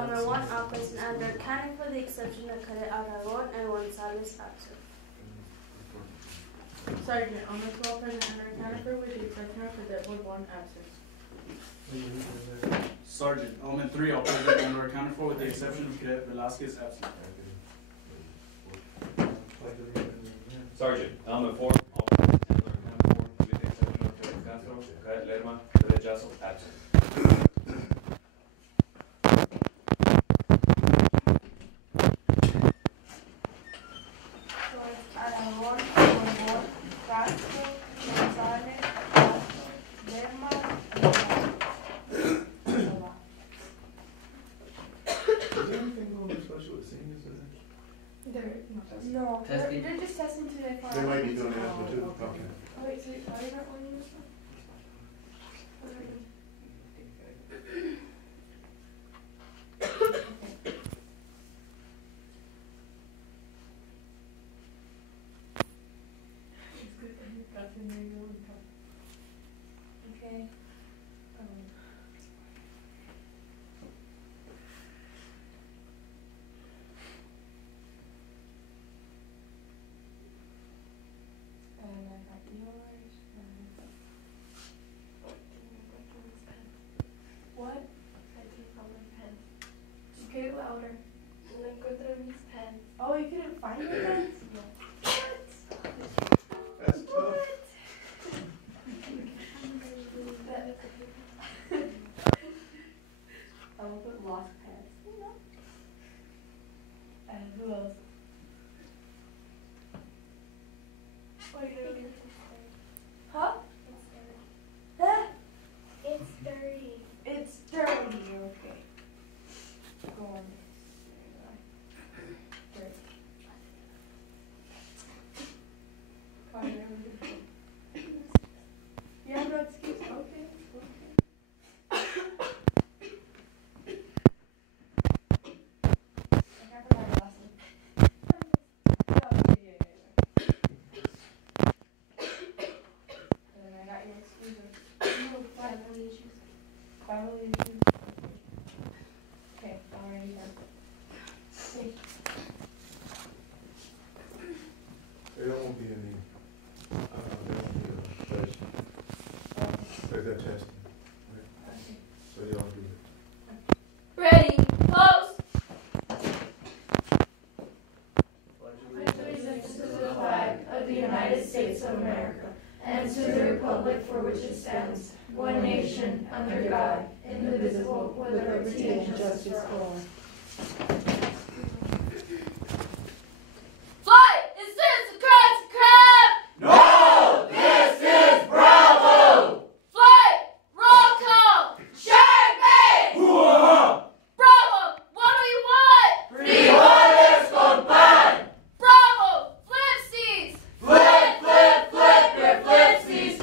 Elmer 1 Alpes and Andrew accounting for the exception of Cadet Aragon and Gonzalez absent. Sergeant Elmer 12 present and accounted for with the exception of Cadet Wood 1 absent. Sergeant Elmer 3 all present and accounted for with the exception of Cadet Velasquez absent. Sergeant Elmer 4 all present and accounted for with the exception of Cadet Castro, Cadet Lerma, Cadet Jasso absent. Aragon, Borbón, Castro, González, Castro, Lerma, Is there anything going on special with seniors? No, Testing? they're just testing today for They might be doing that one too. Okay. Oh, wait, so are you not on this one? Okay. And I got yours. What? Just get it louder. Oh, you couldn't find your pens? That's tough. I will put lost pens. And who else? Huh? Huh? It's dirty. It's dirty. Okay. Go on. Dirty. Fine, yeah, no excuse. Okay. I can't forget my glasses. Oh, yeah. And then I got your excuses. No, family issues. Family issues. Okay, already done. Hey. There won't be any, there won't be a judge. Like that testing. Okay. So y'all do it. Ready, close. Allegiance to the flag of the United States of America and to the republic for which it stands, one nation, under God, indivisible, with liberty and justice for all. Flight! Is this a crab? No! This is Bravo! Flight! Roll call! Checkmate! Bravo! What do you want? ¡Frijoles con pan! Bravo! Flipsies! ¡Flip, flip, flip your flipsies!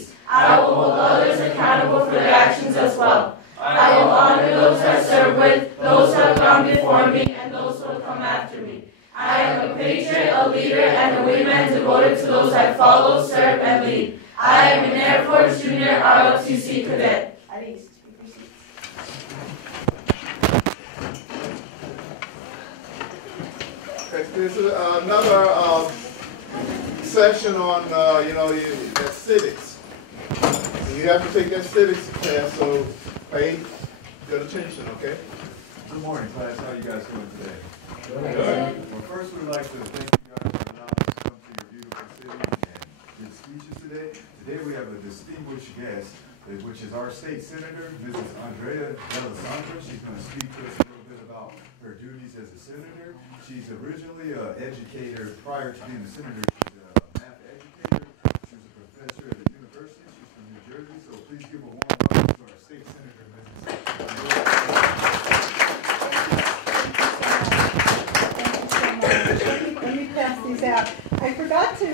deeds. I will hold others accountable for their actions as well. I will honor those I serve with, those who have gone before me, and those who will come after me. I am a patriot, a leader, and a wingman devoted to those I follow, serve, and lead. I am an Air Force Junior ROTC cadet. This is another section on, that civics. And you have to take that civics class, so pay good attention, okay? Good morning, class. How are you guys doing today? Good. Well, first we'd like to thank you guys for allowing us to come to your beautiful city and give speeches today. Today we have a distinguished guest, which is our state senator, Mrs. Andrea D'Alessandro. She's going to speak to us a little bit about her duties as a senator. She's originally an educator. Prior to being a senator, she's a math educator. She was a professor at the university. She's from New Jersey. So please give a warm welcome to our state senator, Mrs. Let me pass these out. I forgot to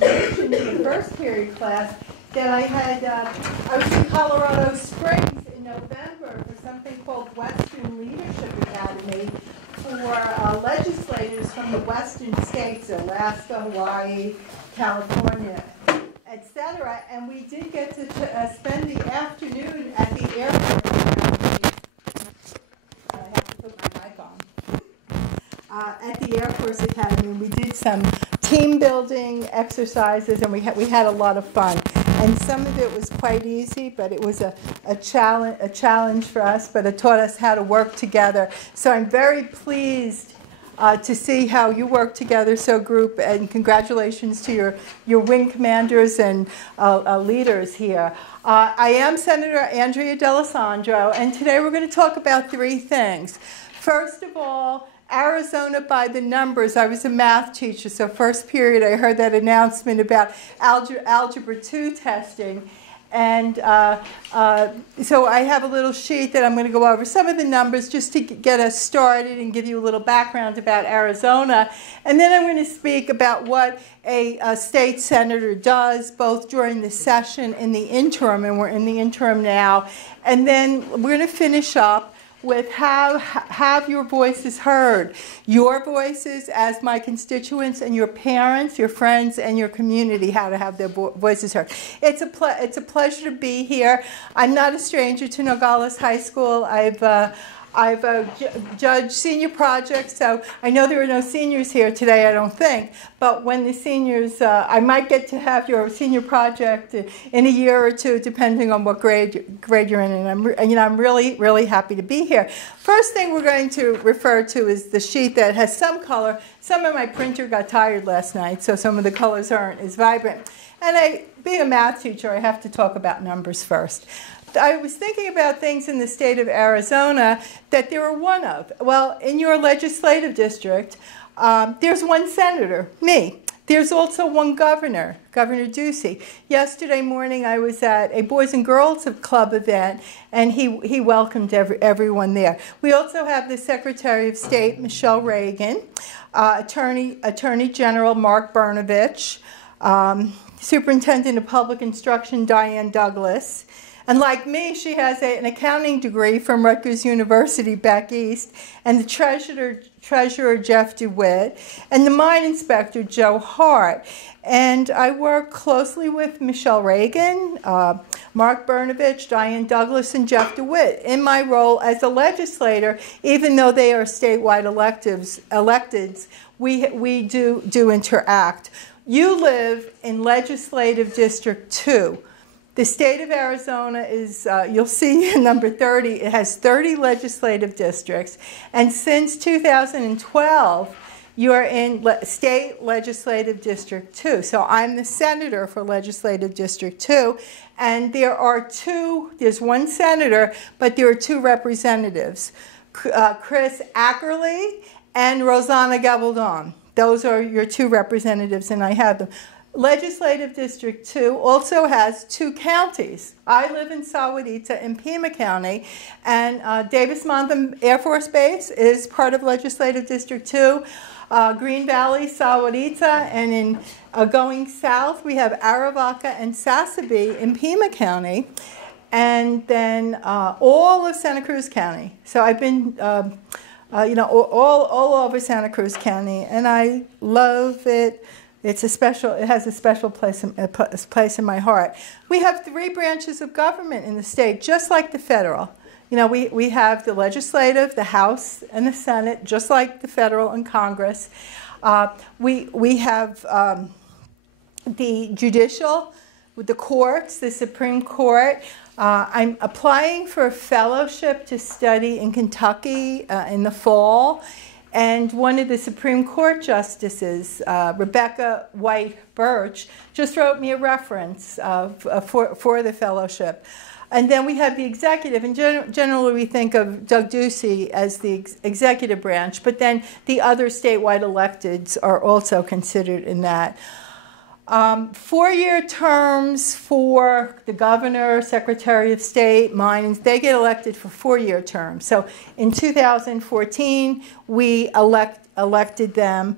mention in the first period class that I was in Colorado Springs in November for something called Western Leadership Academy for legislators from the western states, Alaska, Hawaii, California, etc. And we did get to spend the afternoon at the airport. I have to put my mic on. At the Air Force Academy, we did some team building exercises, and we had a lot of fun. And some of it was quite easy, but it was a challenge for us. But it taught us how to work together. So I'm very pleased to see how you work together, so group. And congratulations to your wing commanders and leaders here. I am Senator Andrea D'Alessandro, and today we're going to talk about three things. First of all, Arizona by the numbers. I was a math teacher, so first period I heard that announcement about Algebra 2 testing. And so I have a little sheet that I'm going to go over some of the numbers just to get us started and give you a little background about Arizona. And then I'm going to speak about what a state senator does, both during the session and the interim, and we're in the interim now. And then we're going to finish up with have your voices heard. Your voices as my constituents, and your parents, your friends, and your community, how to have their voices heard. It's a pleasure to be here. I'm not a stranger to Nogales High School. I've judged senior projects, so I know there are no seniors here today, I don't think. But when the seniors, I might get to have your senior project in a year or two, depending on what grade you're in. And I'm really, really happy to be here. First thing we're going to refer to is the sheet that has some color. Some of my printer got tired last night, so some of the colors aren't as vibrant. And being a math teacher, I have to talk about numbers first. I was thinking about things in the state of Arizona that there are one of. Well, in your legislative district, there's one senator, me. There's also one governor, Governor Ducey. Yesterday morning, I was at a Boys and Girls Club event, and he welcomed everyone there. We also have the Secretary of State, Michelle Reagan, Attorney General Mark Brnovich, Superintendent of Public Instruction, Diane Douglas. And like me, she has an accounting degree from Rutgers University back east, and the treasurer Jeff DeWitt, and the mine inspector Joe Hart. And I work closely with Michelle Reagan, Mark Brnovich, Diane Douglas, and Jeff DeWitt in my role as a legislator. Even though they are statewide electeds, we do interact. You live in Legislative District 2. The state of Arizona is, you'll see in number 30, it has 30 legislative districts. And since 2012, you're in State Legislative District 2. So I'm the senator for Legislative District 2. And there's one senator, but there are two representatives, Chris Ackerley and Rosanna Gabaldon. Those are your two representatives, and I have them. Legislative District 2 also has two counties. I live in Sahuarita in Pima County, and Davis Monthan Air Force Base is part of Legislative District 2. Green Valley, Sahuarita, and in going south, we have Aravaca and Sassabee in Pima County, and then all of Santa Cruz County. So I've been, all over Santa Cruz County, and I love it. It has a special place in my heart. We have 3 branches of government in the state, just like the federal. We have the legislative, the House, and the Senate, just like the federal and Congress. We have the judicial, with the courts, the Supreme Court. I'm applying for a fellowship to study in Kentucky in the fall. And one of the Supreme Court justices, Rebecca White Birch, just wrote me a reference for the fellowship. And then we have the executive, and generally we think of Doug Ducey as the executive branch, but then the other statewide electeds are also considered in that. 4-year terms for the governor, secretary of state, mine, they get elected for 4-year terms. So in 2014, we elected them.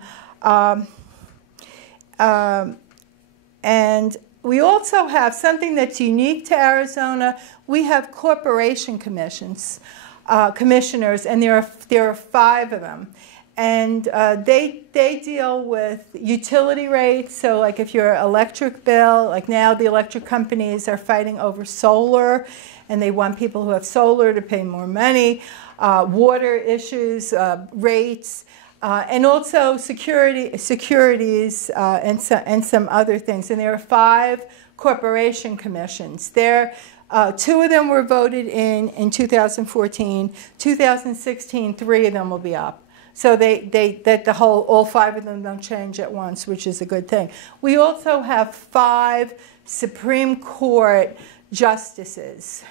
And we also have something that's unique to Arizona. We have corporation commissioners, and there are 5 of them. And they deal with utility rates. So like if your electric bill, like now the electric companies are fighting over solar, and they want people who have solar to pay more money, water issues, rates, and also securities and some other things. And there are 5 corporation commissions. 2 of them were voted in 2014. 2016, 3 of them will be up. So all 5 of them don't change at once, which is a good thing. We also have 5 Supreme Court justices.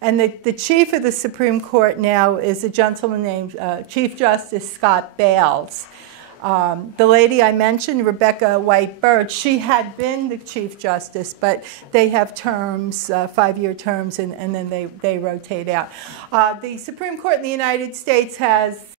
And the chief of the Supreme Court now is a gentleman named Chief Justice Scott Bales. The lady I mentioned, Rebecca White Birch, she had been the Chief Justice, but they have terms, 5-year terms, and then they rotate out. The Supreme Court in the United States has